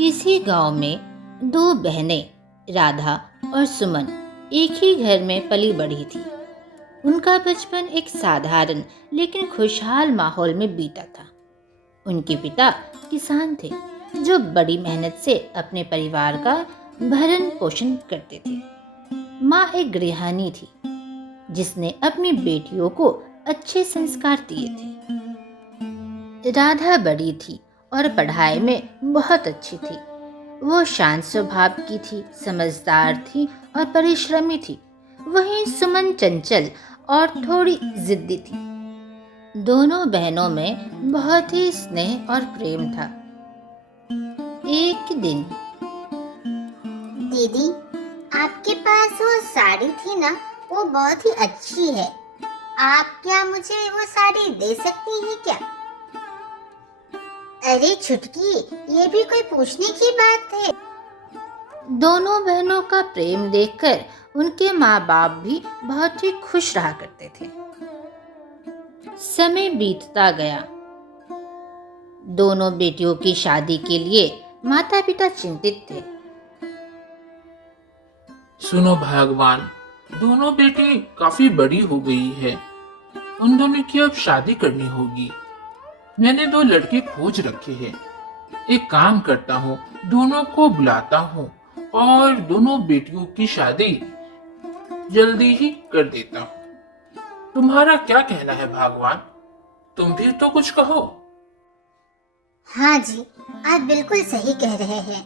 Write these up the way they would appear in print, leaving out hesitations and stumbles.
किसी गांव में दो बहनें राधा और सुमन एक ही घर में पली बढ़ी थी। उनका बचपन एक साधारण लेकिन खुशहाल माहौल में बीता था। उनके पिता किसान थे जो बड़ी मेहनत से अपने परिवार का भरण पोषण करते थे। माँ एक गृहिणी थी जिसने अपनी बेटियों को अच्छे संस्कार दिए थे। राधा बड़ी थी और पढ़ाई में बहुत अच्छी थी। वो शांत स्वभाव की थी, समझदार थी और परिश्रमी थी। वहीं सुमन चंचल और थोड़ी जिद्दी थी। दोनों बहनों में बहुत ही स्नेह और प्रेम था। एक दिन, दीदी, आपके पास वो साड़ी थी ना, वो बहुत ही अच्छी है। आप क्या मुझे वो साड़ी दे सकती हैं क्या? अरे छुटकी, ये भी कोई पूछने की बात है। दोनों बहनों का प्रेम देखकर उनके माँ बाप भी बहुत ही खुश रहा करते थे। समय बीतता गया। दोनों बेटियों की शादी के लिए माता पिता चिंतित थे। सुनो भगवान, दोनों बेटी काफी बड़ी हो गई है। उन दोनों की अब शादी करनी होगी। मैंने दो लड़के खोज रखे हैं। एक काम करता हूँ, दोनों को बुलाता हूँ और दोनों बेटियों की शादी जल्दी ही कर देता हूँ। तुम्हारा क्या कहना है भगवान? तुम भी तो कुछ कहो। हाँ जी, आप बिल्कुल सही कह रहे हैं।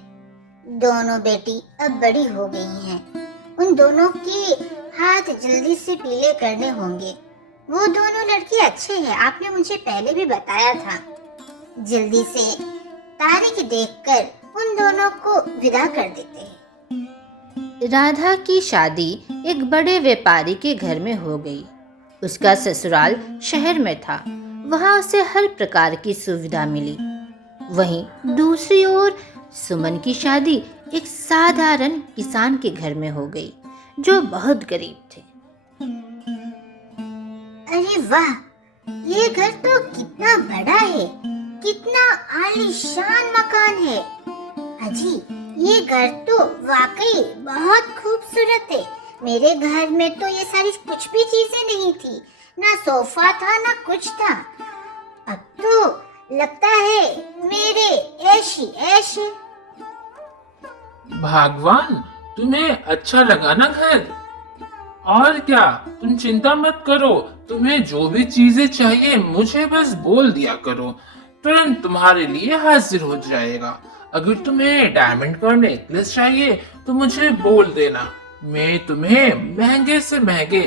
दोनों बेटी अब बड़ी हो गई हैं। उन दोनों के हाथ जल्दी से पीले करने होंगे। वो दोनों लड़के अच्छे हैं, आपने मुझे पहले भी बताया था। जल्दी से तारीख देखकर उन दोनों को विदा कर देते हैं। राधा की शादी एक बड़े व्यापारी के घर में हो गई। उसका ससुराल शहर में था। वहां उसे हर प्रकार की सुविधा मिली। वहीं दूसरी ओर सुमन की शादी एक साधारण किसान के घर में हो गई जो बहुत गरीब थे। अरे वाह, ये घर तो कितना बड़ा है, कितना आलीशान मकान है। अजी, ये घर तो वाकई बहुत खूबसूरत है। मेरे घर में तो ये सारी कुछ भी चीजें नहीं थी, ना सोफा था ना कुछ था। अब तो लगता है मेरे ऐशी ऐशी। भगवान, तुम्हें अच्छा लगा ना घर? और क्या, तुम चिंता मत करो। तुम्हें जो भी चीजें चाहिए मुझे बस बोल दिया करो, तुरंत तुम्हारे लिए हाजिर हो जाएगा। अगर तुम्हें डायमंड का नेकलेस चाहिए तो मुझे बोल देना, मैं तुम्हें महंगे से महंगे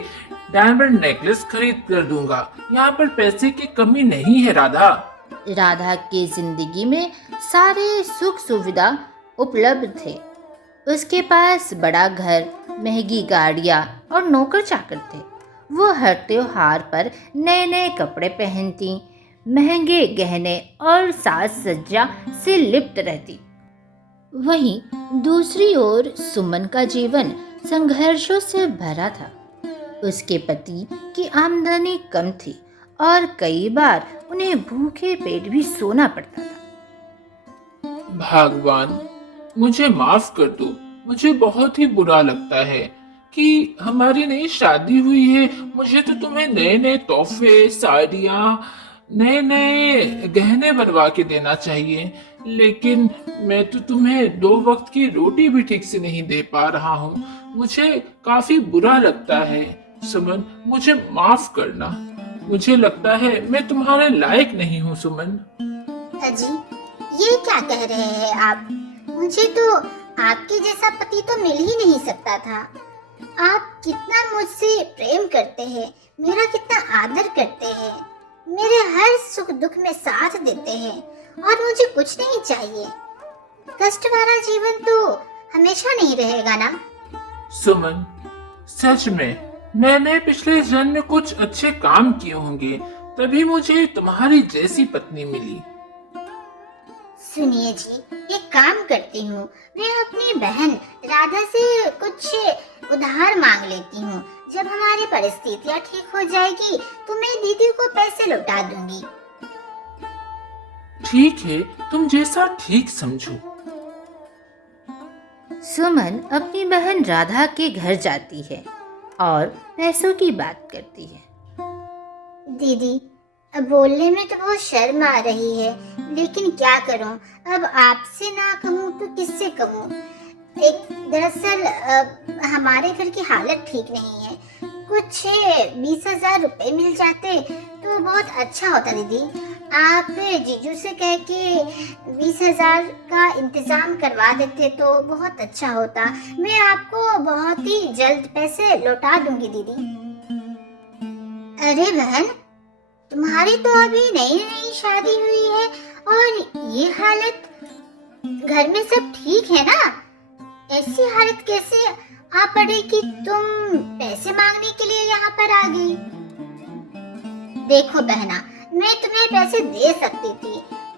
डायमंड नेकलेस खरीद कर दूंगा। यहाँ पर पैसे की कमी नहीं है राधा। राधा की जिंदगी में सारे सुख सुविधा उपलब्ध थे। उसके पास बड़ा घर, महंगी गाड़ियाँ और नौकर चाकर थे। वो हर त्योहार पर नए नए कपड़े पहनती, महंगे गहने और साज सज्जा से लिप्त रहती। वहीं दूसरी ओर सुमन का जीवन संघर्षों से भरा था। उसके पति की आमदनी कम थी और कई बार उन्हें भूखे पेट भी सोना पड़ता था। भगवान, मुझे माफ कर दो। मुझे बहुत ही बुरा लगता है कि हमारी नई शादी हुई है। मुझे तो तुम्हें नए नए तोहफे, साड़ियाँ, नए नए गहने बनवा के देना चाहिए, लेकिन मैं तो तुम्हें दो वक्त की रोटी भी ठीक से नहीं दे पा रहा हूँ। मुझे काफी बुरा लगता है। सुमन, मुझे माफ करना। मुझे लगता है मैं तुम्हारे लायक नहीं हूँ सुमन। अजी, ये क्या कह रहे हैं आप? मुझे तो आपके जैसा पति तो मिल ही नहीं सकता था। आप कितना मुझसे प्रेम करते हैं, मेरा कितना आदर करते हैं, मेरे हर सुख दुख में साथ देते हैं और मुझे कुछ नहीं चाहिए। कष्ट भरा जीवन तो हमेशा नहीं रहेगा ना। सुमन, सच में मैंने पिछले जन्म में कुछ अच्छे काम किए होंगे, तभी मुझे तुम्हारी जैसी पत्नी मिली। सुनिए जी, एक काम करती हूँ, मैं अपनी बहन राधा से कुछ उधार मांग लेती हूँ। जब हमारी परिस्थितियाँ ठीक हो जाएगी तो मैं दीदी को पैसे लौटा दूंगी। ठीक है, तुम जैसा ठीक समझो। सुमन अपनी बहन राधा के घर जाती है और पैसों की बात करती है। दीदी, अब बोलने में तो बहुत शर्म आ रही है, लेकिन क्या करूं, अब आपसे ना कहूं तो किससे कहूं। दरअसल हमारे घर की हालत ठीक नहीं है। कुछ 20,000 रुपए मिल जाते तो बहुत अच्छा होता दीदी। आप जीजू से कह के 20,000 का इंतजाम करवा देते तो बहुत अच्छा होता। मैं आपको बहुत ही जल्द पैसे लौटा दूंगी दीदी। अरे बहन, तुम्हारी तो अभी नई नई शादी हुई है और ये हालत, घर में सब ठीक है ना? ऐसी हालत कैसे आ पड़ी कि तुम पैसे मांगने के लिए यहाँ पर आ गई? देखो बहना, मैं तुम्हें पैसे दे सकती थी,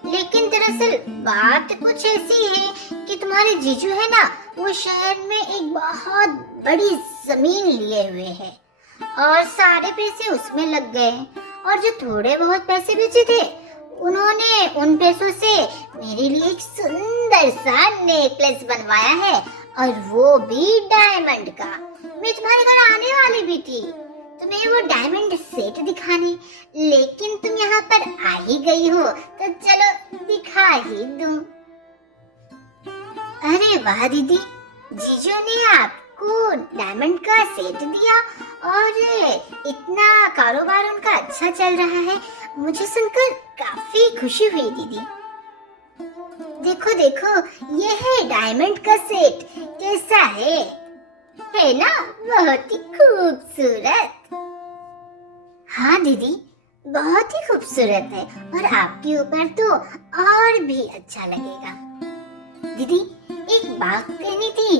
लेकिन दरअसल बात कुछ ऐसी है कि तुम्हारे जीजू है ना, वो शहर में एक बहुत बड़ी जमीन लिए हुए हैं और सारे पैसे उसमें लग गए। और जो थोड़े बहुत पैसे बचे थे, उन्होंने उन पैसों से मेरे लिए एक सुंदर सा नेकलेस बनवाया है, और वो भी डायमंड का। मैं तुम्हारे घर आने वाली भी थी तुम्हें वो डायमंड सेट दिखाने, लेकिन तुम यहाँ पर आ ही गई हो तो चलो दिखा ही दूं। अरे वाह दीदी, जीजू ने आपको डायमंड का सेट दिया और इतना कारोबार उनका अच्छा चल रहा है, मुझे सुनकर काफी खुशी हुई दीदी। देखो देखो, ये है डायमंड का सेट, कैसा है ना? बहुत ही खूबसूरत। हाँ दीदी, बहुत ही खूबसूरत है, और आपके ऊपर तो और भी अच्छा लगेगा। दीदी, एक बात कहनी थी,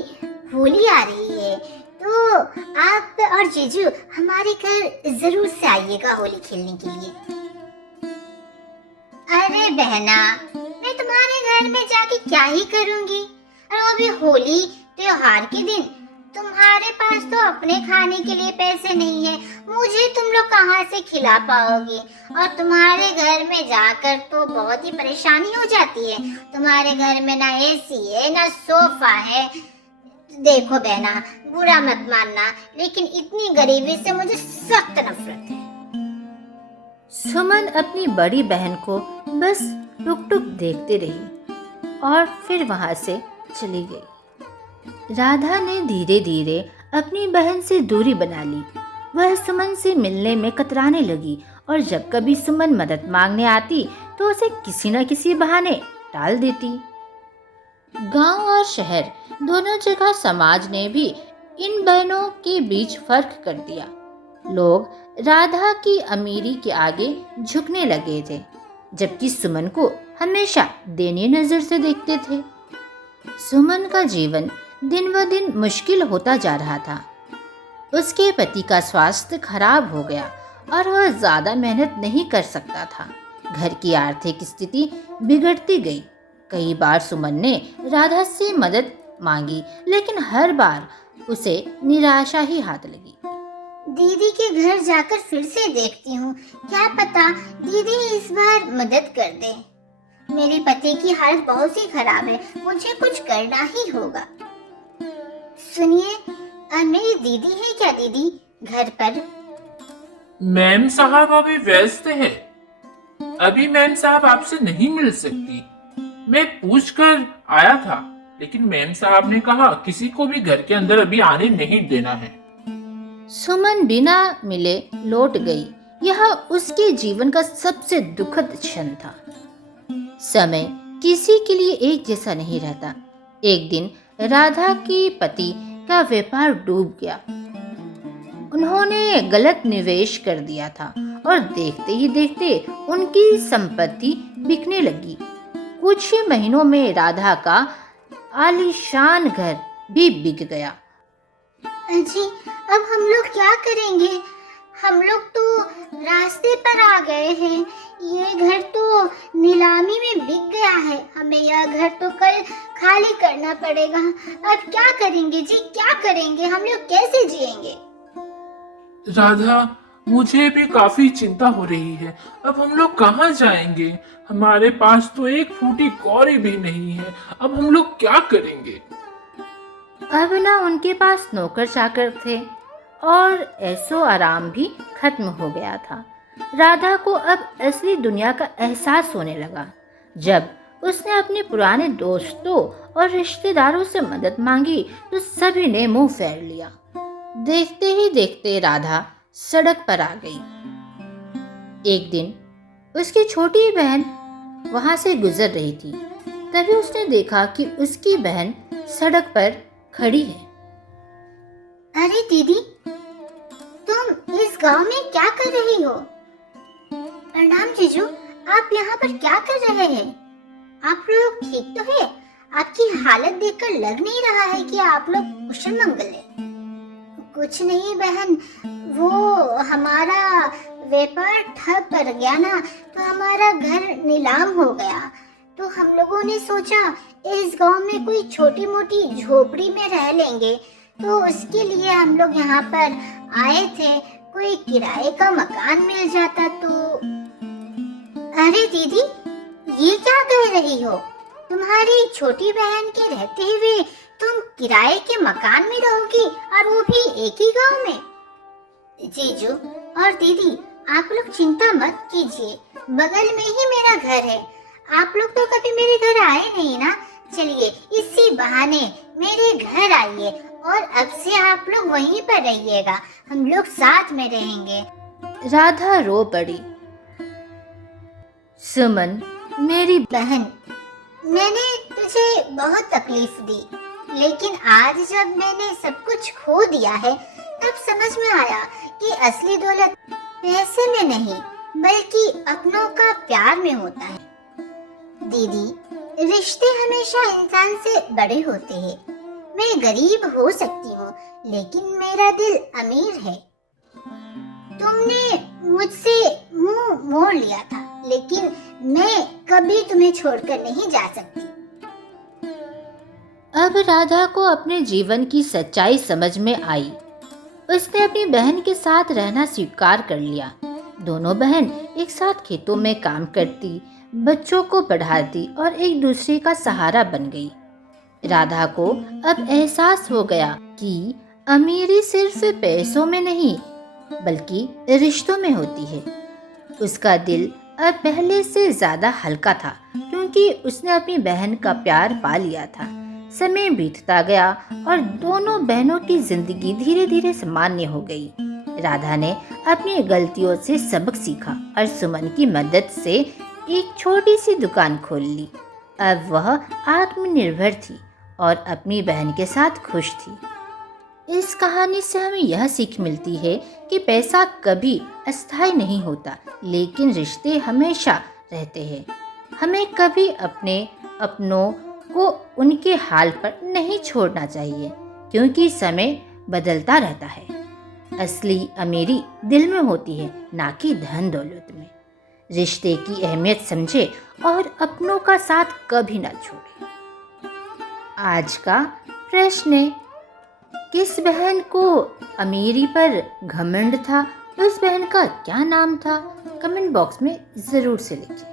होली आ रही है तो आप और जीजू हमारे घर जरूर से आइएगा होली खेलने के लिए। अरे बहना, मैं तुम्हारे घर में जाके क्या ही करूंगी, और वो भी होली त्योहार के दिन। तुम्हारे पास तो अपने खाने के लिए पैसे नहीं है, मुझे तुम लोग कहाँ से खिला पाओगे? और तुम्हारे घर में जाकर तो बहुत ही परेशानी हो जाती है। तुम्हारे घर में ना एसी है, ना सोफा है। देखो बहना, बुरा मत मानना, लेकिन इतनी गरीबी से मुझे सख्त नफरत है। सुमन अपनी बड़ी बहन को बस टुक टुक देखते रही और फिर वहां से चली गई। राधा ने धीरे धीरे अपनी बहन से दूरी बना ली। वह सुमन से मिलने में कतराने लगी और जब कभी सुमन मदद मांगने आती तो उसे किसी न किसी बहाने टाल देती। गांव और शहर दोनों जगह समाज ने भी इन बहनों के बीच फर्क कर दिया। लोग राधा की अमीरी के आगे झुकने लगे थे, जबकि सुमन को हमेशा दयनीय नजर से देखते थे। सुमन का जीवन दिन ब दिन मुश्किल होता जा रहा था। उसके पति का स्वास्थ्य खराब हो गया और वह ज्यादा मेहनत नहीं कर सकता था। घर की आर्थिक स्थिति बिगड़ती गई। कई बार सुमन ने राधा से मदद मांगी, लेकिन हर बार उसे निराशा ही हाथ लगी। दीदी के घर जाकर फिर से देखती हूँ, क्या पता दीदी इस बार मदद कर दे। मेरे पति की हालत बहुत ही खराब है, मुझे कुछ करना ही होगा। सुनिए, मेरी दीदी है क्या दीदी घर पर? मैम साहब अभी व्यस्त हैं। अभी मैम साहब आपसे नहीं मिल सकती। मैं पूछ कर आया था, लेकिन मैम साहब ने कहा किसी को भी घर के अंदर अभी आने नहीं देना है। सुमन बिना मिले लौट गई। यह उसके जीवन का सबसे दुखद क्षण था। समय किसी के लिए एक जैसा नहीं रहता। एक दिन राधा के पति का व्यापार डूब गया। उन्होंने गलत निवेश कर दिया था और देखते ही देखते उनकी संपत्ति बिकने लगी। कुछ ही महीनों में राधा का आलीशान घर भी बिक गया। जी, अब हम लोग क्या करेंगे? हम लोग तो रास्ते पर आ गए हैं। ये घर तो नीलामी में बिक गया है। हमें यह घर तो कल खाली करना पड़ेगा। अब क्या करेंगे जी, क्या करेंगे? हम लोग कैसे जिएंगे? राधा, मुझे भी काफी चिंता हो रही है। अब हम लोग कहाँ जाएंगे? हमारे पास तो एक फूटी कौड़ी भी नहीं है। अब हम लोग क्या करेंगे? अब ना उनके पास नौकर चाकर थे और ऐसो आराम भी खत्म हो गया था। राधा को अब असली दुनिया का एहसास होने लगा। जब उसने अपने पुराने दोस्तों और रिश्तेदारों से मदद मांगी तो सभी ने मुंह फेर लिया। देखते ही देखते राधा सड़क पर आ गई। एक दिन उसकी छोटी बहन वहां से गुजर रही थी। तभी उसने देखा कि उसकी बहन सड़क पर खड़ी है। अरे दीदी, तुम इस गांव में क्या कर रही हो? प्रणाम जीजू, आप यहाँ पर क्या कर रहे हैं? आप लोग ठीक तो है? आपकी हालत देखकर लग नहीं रहा है कि आप लोग कुशल मंगल है। कुछ नहीं बहन, वो हमारा व्यापार ठप पड़ गया ना, तो हमारा घर नीलाम हो गया। तो हम लोगों ने सोचा इस गांव में कोई छोटी मोटी झोपड़ी में रह लेंगे, तो उसके लिए हम लोग यहाँ पर आए थे। कोई किराए का मकान मिल जाता तो। अरे दीदी, ये क्या कह रही हो? तुम्हारी छोटी बहन के रहते हुए तुम किराए के मकान में रहोगी, और वो भी एक ही गांव में? जीजू और दीदी, आप लोग चिंता मत कीजिए, बगल में ही मेरा घर है। आप लोग तो कभी मेरे घर आए नहीं ना, चलिए इसी बहाने मेरे घर आइए, और अब से आप लोग वहीं पर रहिएगा, हम लोग साथ में रहेंगे। राधा रो पड़ी। सुमन, मेरी बहन, मैंने तुझे बहुत तकलीफ दी, लेकिन आज जब मैंने सब कुछ खो दिया है, तब समझ में आया कि असली दौलत पैसे में नहीं, बल्कि अपनों का प्यार में होता है। दीदी, रिश्ते हमेशा इंसान से बड़े होते हैं। मैं गरीब हो सकती हूँ, लेकिन मेरा दिल अमीर है। तुमने मुझसे मुंह मोड़ लिया था, लेकिन मैं कभी तुम्हें छोड़कर नहीं जा सकती। अब राधा को अपने जीवन की सच्चाई समझ में आई। उसने अपनी बहन के साथ रहना स्वीकार कर लिया। दोनों बहन एक साथ खेतों में काम करती, बच्चों को पढ़ाती और एक दूसरे का सहारा बन गई। राधा को अब एहसास हो गया कि अमीरी सिर्फ पैसों में नहीं, बल्कि रिश्तों में होती है। उसका दिल अब पहले से ज्यादा हल्का था, क्योंकि उसने अपनी बहन का प्यार पा लिया था। समय बीतता गया और दोनों बहनों की जिंदगी धीरे धीरे सामान्य हो गई। राधा ने अपनी गलतियों से सबक सीखा और सुमन की मदद से एक छोटी सी दुकान खोल ली। अब वह आत्मनिर्भर थी और अपनी बहन के साथ खुश थी। इस कहानी से हमें यह सीख मिलती है कि पैसा कभी अस्थायी नहीं होता, लेकिन रिश्ते हमेशा रहते हैं। हमें कभी अपनों को उनके हाल पर नहीं छोड़ना चाहिए, क्योंकि समय बदलता रहता है। असली अमीरी दिल में होती है, ना कि धन दौलत में। रिश्ते की अहमियत समझे और अपनों का साथ कभी ना छोड़े। आज का प्रश्न है, किस बहन को अमीरी पर घमंड था? उस बहन का क्या नाम था? कमेंट बॉक्स में ज़रूर से लिखिए।